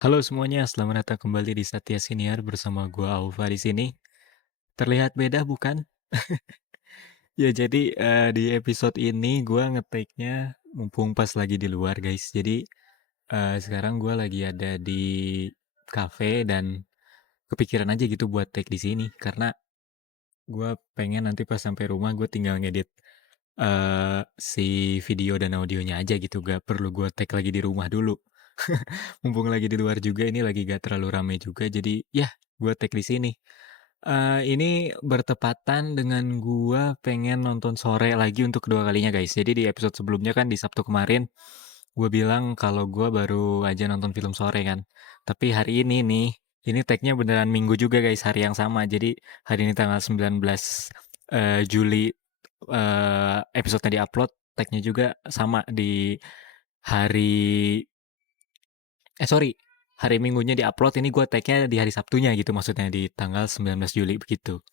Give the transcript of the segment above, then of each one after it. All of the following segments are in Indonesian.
Halo semuanya, selamat datang kembali di Satya Siniar bersama gua Aufa di sini. Terlihat beda bukan? Ya jadi di episode ini gua ngetiknya mumpung pas lagi di luar guys. Jadi sekarang gua lagi ada di cafe dan kepikiran aja gitu buat take di sini karena gua pengen nanti pas sampai rumah gue tinggal ngedit si video dan audionya aja gitu, gak perlu gue take lagi di rumah dulu. Mumpung lagi di luar juga, ini lagi gak terlalu rame juga, jadi ya gue take di sini. Ini bertepatan dengan gua pengen nonton sore lagi untuk kedua kalinya guys. Jadi di episode sebelumnya kan di Sabtu kemarin gue bilang kalau gua baru aja nonton film sore kan. Tapi hari ini nih, ini tag-nya beneran minggu juga guys, hari yang sama. Jadi hari ini tanggal 19 Juli episode-nya di-upload, tag-nya juga sama di hari sorry, hari Minggunya di-upload, ini gue tag-nya di hari Sabtunya gitu, maksudnya di tanggal 19 Juli begitu.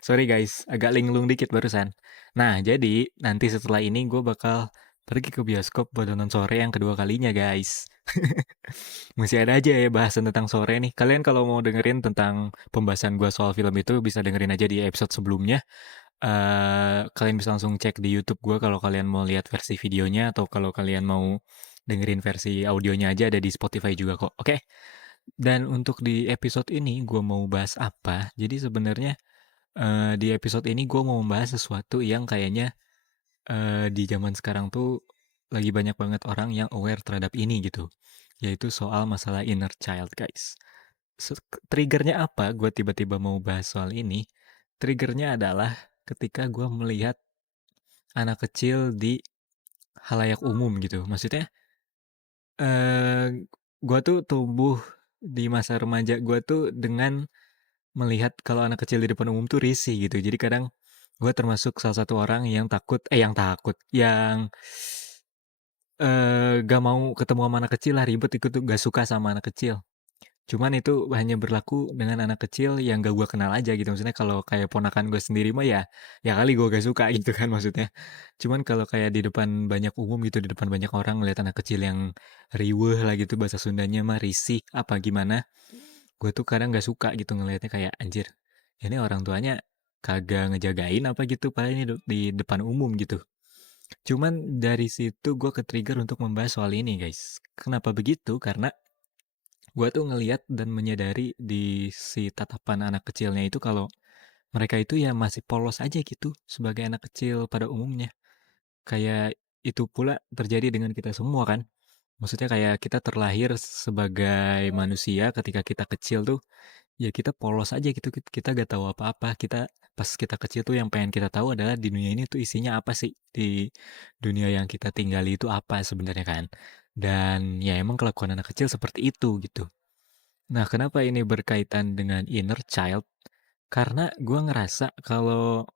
Sorry guys, agak linglung dikit barusan. Nah, jadi nanti setelah ini gue bakal pergi ke bioskop buat nonton sore yang kedua kalinya guys. Masih ada aja ya bahasan tentang sore nih. Kalian kalau mau dengerin tentang pembahasan gue soal film itu bisa dengerin aja di episode sebelumnya. Kalian bisa langsung cek di YouTube gue kalau kalian mau lihat versi videonya atau kalau kalian mau dengerin versi audionya aja ada di Spotify juga kok. Oke. Dan untuk di episode ini gue mau bahas apa? Jadi sebenarnya di episode ini gue mau membahas sesuatu yang kayaknya di zaman sekarang tuh lagi banyak banget orang yang aware terhadap ini gitu. Yaitu soal masalah inner child guys. Triggernya apa gue tiba-tiba mau bahas soal ini? Triggernya adalah ketika gue melihat anak kecil di halayak umum gitu. Maksudnya, gue tuh tumbuh di masa remaja gue tuh dengan melihat kalau anak kecil di depan umum tuh risih gitu. Jadi kadang gue termasuk salah satu orang yang gak mau ketemu sama anak kecil lah, ribet ikut tuh, gak suka sama anak kecil. Cuman itu hanya berlaku dengan anak kecil yang gak gue kenal aja gitu. Maksudnya kalau kayak ponakan gue sendiri mah ya kali gue gak suka gitu kan maksudnya. Cuman kalau kayak di depan banyak umum gitu, di depan banyak orang ngeliat anak kecil yang riweuh lah gitu, bahasa Sundanya mah risih apa gimana. Gue tuh kadang gak suka gitu ngelihatnya, kayak anjir. Ini orang tuanya kagak ngejagain apa gitu, padahal ini di depan umum gitu. Cuman dari situ gue ke-trigger untuk membahas soal ini guys. Kenapa begitu? Karena gue tuh ngeliat dan menyadari di si tatapan anak kecilnya itu kalau mereka itu ya masih polos aja gitu sebagai anak kecil pada umumnya. Kayak itu pula terjadi dengan kita semua kan. Maksudnya kayak kita terlahir sebagai manusia ketika kita kecil tuh ya kita polos aja gitu, kita gak tahu apa-apa. Kita pas kita kecil tuh yang pengen kita tahu adalah di dunia ini tuh isinya apa sih, di dunia yang kita tinggali itu apa sebenarnya kan. Dan ya emang kelakuan anak kecil seperti itu gitu. Nah, kenapa ini berkaitan dengan inner child? Karena gue ngerasa kalau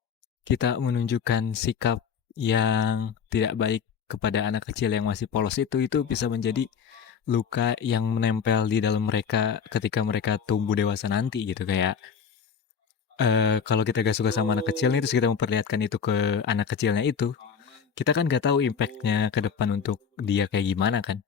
kita menunjukkan sikap yang tidak baik kepada anak kecil yang masih polos itu bisa menjadi luka yang menempel di dalam mereka ketika mereka tumbuh dewasa nanti gitu. Kayak kalau kita gak suka sama anak kecil nih terus kita memperlihatkan itu ke anak kecilnya itu, kita kan gak tahu impactnya ke depan untuk dia kayak gimana kan.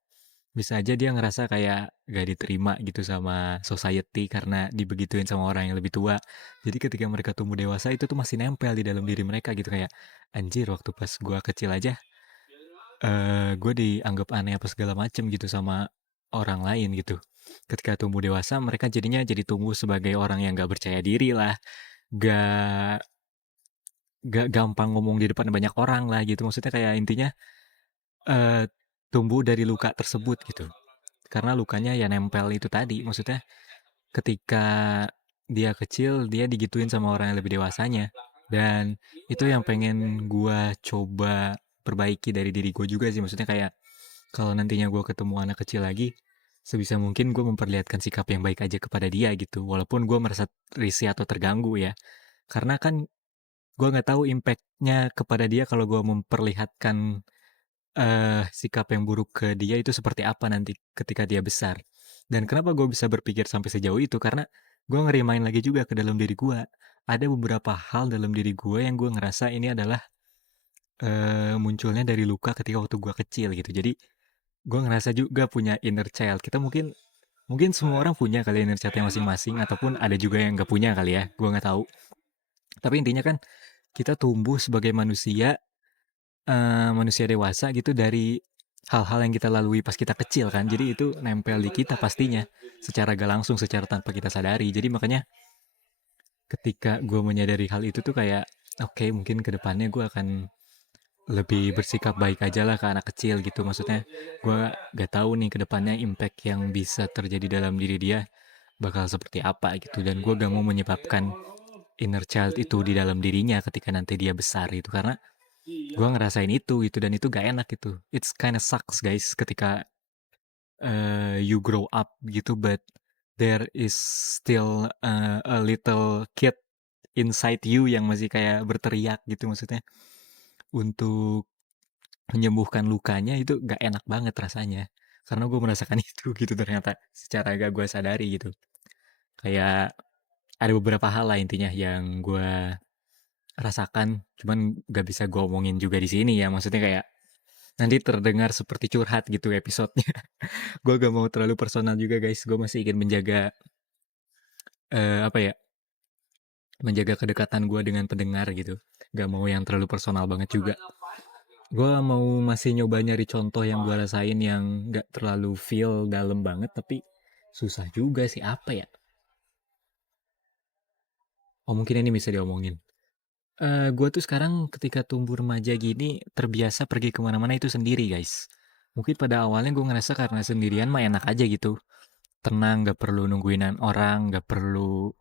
Bisa aja dia ngerasa kayak gak diterima gitu sama society karena dibegituin sama orang yang lebih tua. Jadi ketika mereka tumbuh dewasa itu tuh masih nempel di dalam diri mereka gitu, kayak anjir waktu pas gua kecil aja gue dianggap aneh apa segala macem gitu sama orang lain gitu. Ketika tumbuh dewasa mereka jadinya jadi tumbuh sebagai orang yang gak percaya diri lah, gak gak gampang ngomong di depan banyak orang lah gitu. Maksudnya kayak intinya eh tumbuh dari luka tersebut gitu. Karena lukanya ya nempel itu tadi. Maksudnya ketika dia kecil dia digituin sama orang yang lebih dewasanya. Dan itu yang pengen gua coba perbaiki dari diri gue juga sih. Maksudnya kayak kalau nantinya gue ketemu anak kecil lagi, sebisa mungkin gue memperlihatkan sikap yang baik aja kepada dia gitu. Walaupun gue merasa risih atau terganggu ya. Karena kan gue nggak tahu impactnya kepada dia kalau gue memperlihatkan sikap yang buruk ke dia itu seperti apa nanti ketika dia besar. Dan kenapa gue bisa berpikir sampai sejauh itu? Karena gue ngerimain lagi juga ke dalam diri gue. Ada beberapa hal dalam diri gue yang gue ngerasa ini adalah munculnya dari luka ketika waktu gue kecil gitu. Jadi gue ngerasa juga punya inner child. Kita mungkin Mungkin semua orang punya kali ya inner child-nya masing-masing, ataupun ada juga yang nggak punya kali ya, gue nggak tahu. Tapi intinya kan kita tumbuh sebagai manusia, manusia dewasa gitu dari hal-hal yang kita lalui pas kita kecil kan. Jadi itu nempel di kita pastinya, secara gak langsung, secara tanpa kita sadari. Jadi makanya ketika gue menyadari hal itu tuh kayak, oke, mungkin kedepannya gue akan lebih bersikap baik aja lah ke anak kecil gitu. Maksudnya gue gak tahu nih kedepannya impact yang bisa terjadi dalam diri dia bakal seperti apa gitu. Dan gue gak mau menyebabkan inner child itu di dalam dirinya ketika nanti dia besar gitu, karena gue ngerasain itu gitu, dan itu gak enak gitu. It's kinda sucks guys ketika you grow up gitu, but there is still a little kid inside you yang masih kayak berteriak gitu, maksudnya untuk menyembuhkan lukanya. Itu gak enak banget rasanya, karena gue merasakan itu gitu ternyata secara gak gue sadari gitu. Kayak ada beberapa hal lah intinya yang gue rasakan, cuman gak bisa gue omongin juga di sini ya, maksudnya kayak nanti terdengar seperti curhat gitu episodenya. Gue gak mau terlalu personal juga guys, gue masih ingin menjaga apa ya, menjaga kedekatan gue dengan pendengar gitu, gak mau yang terlalu personal banget juga. Gue mau masih nyoba nyari contoh yang gue rasain yang gak terlalu feel dalam banget, tapi susah juga sih. Apa ya, oh mungkin ini bisa diomongin. Gue tuh sekarang ketika tumbuh remaja gini terbiasa pergi kemana-mana itu sendiri guys. Mungkin pada awalnya gue ngerasa karena sendirian mah enak aja gitu, tenang, gak perlu nungguinan orang, gak perlu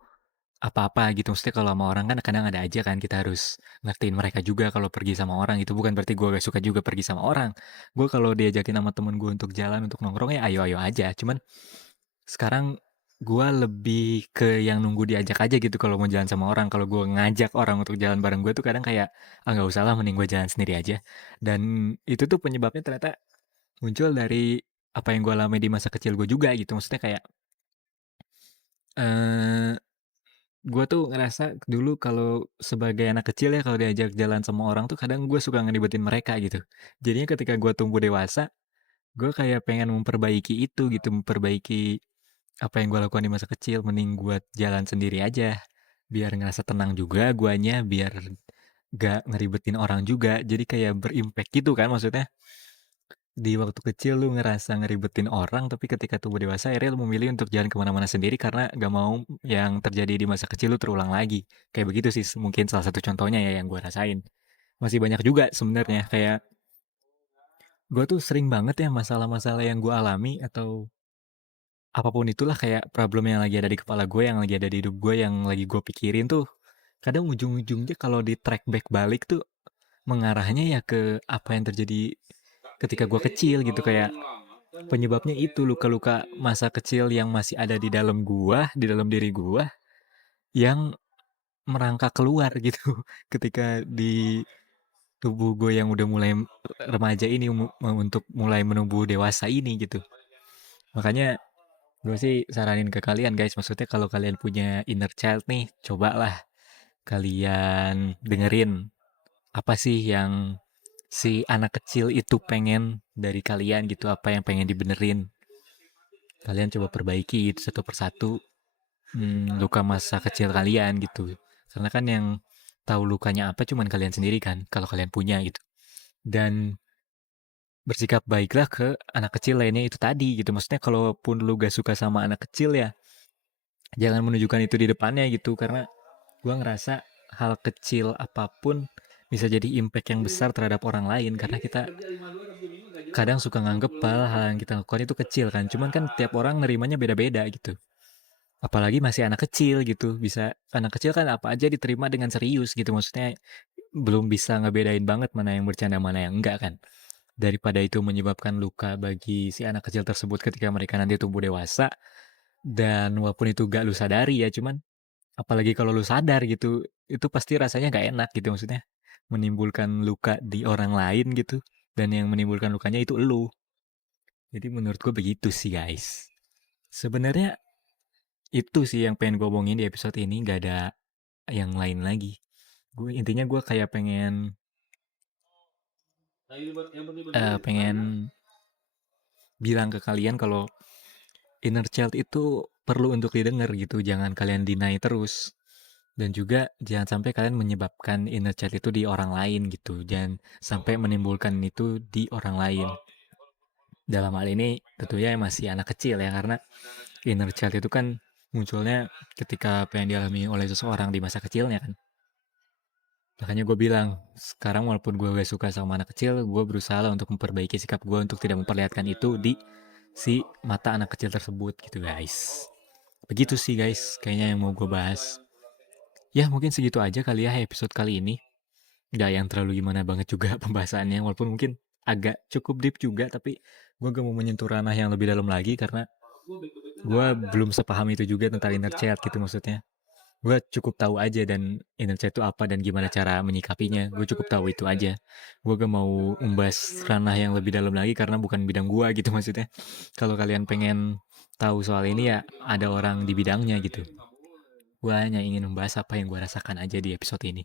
apa-apa gitu. Maksudnya kalau sama orang kan kadang ada aja kan, kita harus ngertiin mereka juga kalau pergi sama orang. Itu bukan berarti gue gak suka juga pergi sama orang. Gue kalau diajakin sama temen gue untuk jalan, untuk nongkrong, ya ayo-ayo aja. Cuman sekarang gue lebih ke yang nunggu diajak aja gitu kalau mau jalan sama orang. Kalau gue ngajak orang untuk jalan bareng gue tuh kadang kayak, ah nggak usah lah, mending gue jalan sendiri aja. Dan itu tuh penyebabnya ternyata muncul dari apa yang gue alami di masa kecil gue juga gitu. Maksudnya kayak eh gue tuh ngerasa dulu kalau sebagai anak kecil ya, kalau diajak jalan sama orang tuh kadang gue suka ngeribetin mereka gitu. Jadinya ketika gue tumbuh dewasa, gue kayak pengen memperbaiki itu gitu, memperbaiki apa yang gue lakukan di masa kecil. Mending gue jalan sendiri aja, biar ngerasa tenang juga guanya, biar gak ngeribetin orang juga. Jadi kayak berimpact gitu kan, maksudnya di waktu kecil lu ngerasa ngeribetin orang, tapi ketika tumbuh dewasa akhirnya lu memilih untuk jalan kemana-mana sendiri karena gak mau yang terjadi di masa kecil lu terulang lagi. Kayak begitu sih mungkin salah satu contohnya ya yang gue rasain. Masih banyak juga sebenarnya, kayak gue tuh sering banget ya masalah-masalah yang gue alami atau apapun itulah, kayak problem yang lagi ada di kepala gue, yang lagi ada di hidup gue, yang lagi gue pikirin tuh, kadang ujung-ujungnya kalau di track back balik tuh mengarahnya ya ke apa yang terjadi ketika gue kecil gitu. Kayak penyebabnya itu luka-luka masa kecil yang masih ada di dalam gua, di dalam diri gua, yang merangkak keluar gitu ketika di tubuh gue yang udah mulai remaja ini, untuk mulai menumbuh dewasa ini gitu. Makanya gue sih saranin ke kalian guys, maksudnya kalau kalian punya inner child nih, cobalah kalian dengerin apa sih yang si anak kecil itu pengen dari kalian gitu, apa yang pengen dibenerin. Kalian coba perbaiki itu satu persatu, luka masa kecil kalian gitu. Karena kan yang tahu lukanya apa cuman kalian sendiri kan, kalau kalian punya gitu. Dan bersikap baiklah ke anak kecil lainnya itu tadi gitu. Maksudnya kalaupun lu gak suka sama anak kecil ya, jangan menunjukkan itu di depannya gitu. Karena gue ngerasa hal kecil apapun bisa jadi impact yang besar terhadap orang lain. Karena kita kadang suka nganggep hal yang kita lakukan itu kecil kan. Cuman kan tiap orang nerimanya beda-beda gitu. Apalagi masih anak kecil gitu, bisa anak kecil kan apa aja diterima dengan serius gitu. Maksudnya belum bisa ngebedain banget mana yang bercanda mana yang enggak kan. Daripada itu menyebabkan luka bagi si anak kecil tersebut ketika mereka nanti tumbuh dewasa, dan walaupun itu gak lu sadari ya, cuman apalagi kalau lu sadar gitu, itu pasti rasanya gak enak gitu. Maksudnya menimbulkan luka di orang lain gitu, dan yang menimbulkan lukanya itu elu. Jadi menurut gue begitu sih guys. Sebenarnya itu sih yang pengen gue omongin di episode ini, gak ada yang lain lagi. Gue intinya gue kayak pengen bilang ke kalian kalau inner child itu perlu untuk didengar gitu, jangan kalian deny terus. Dan juga jangan sampai kalian menyebabkan inner child itu di orang lain gitu. Jangan sampai menimbulkan itu di orang lain. Dalam hal ini tentunya masih anak kecil ya, karena inner child itu kan munculnya ketika apa yang dialami oleh seseorang di masa kecilnya kan. Makanya gue bilang, sekarang walaupun gue gak suka sama anak kecil, gue berusaha untuk memperbaiki sikap gue untuk tidak memperlihatkan itu di si mata anak kecil tersebut gitu guys. Begitu sih guys, kayaknya yang mau gue bahas. Ya mungkin segitu aja kali ya episode kali ini. Gak yang terlalu gimana banget juga pembahasannya, walaupun mungkin agak cukup deep juga, tapi gue gak mau menyentuh ranah yang lebih dalam lagi karena gue belum sepaham itu juga tentang inner child gitu maksudnya. Gue cukup tahu aja dan inner child itu apa dan gimana cara menyikapinya. Gue cukup tahu itu aja. Gue gak mau membahas ranah yang lebih dalam lagi karena bukan bidang gue gitu maksudnya. Kalau kalian pengen tahu soal ini ya ada orang di bidangnya gitu. Gue hanya ingin membahas apa yang gue rasakan aja di episode ini.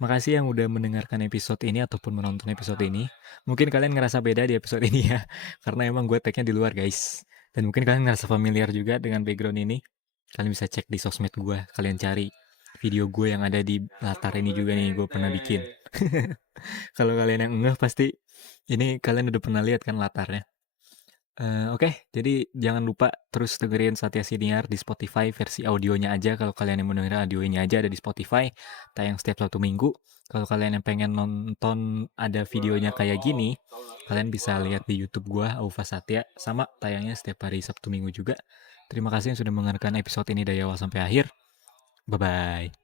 Makasih yang udah mendengarkan episode ini ataupun menonton episode ini. Mungkin kalian ngerasa beda di episode ini ya, karena emang gue tag-nya di luar guys. Dan mungkin kalian ngerasa familiar juga dengan background ini. Kalian bisa cek di sosmed gue, kalian cari video gue yang ada di latar ini juga nih, gue pernah bikin. Kalau kalian yang enggak pasti ini kalian udah pernah lihat kan latarnya. Oke, jadi jangan lupa terus dengerin Satya Siniar di Spotify versi audionya aja. Kalau kalian yang mau dengerin audionya aja ada di Spotify, tayang setiap 1 minggu. Kalau kalian yang pengen nonton ada videonya kayak gini, kalian bisa lihat di YouTube gua, Aufa Satya, sama tayangnya setiap hari Sabtu Minggu juga. Terima kasih yang sudah mendengarkan episode ini dari awal sampai akhir. Bye-bye.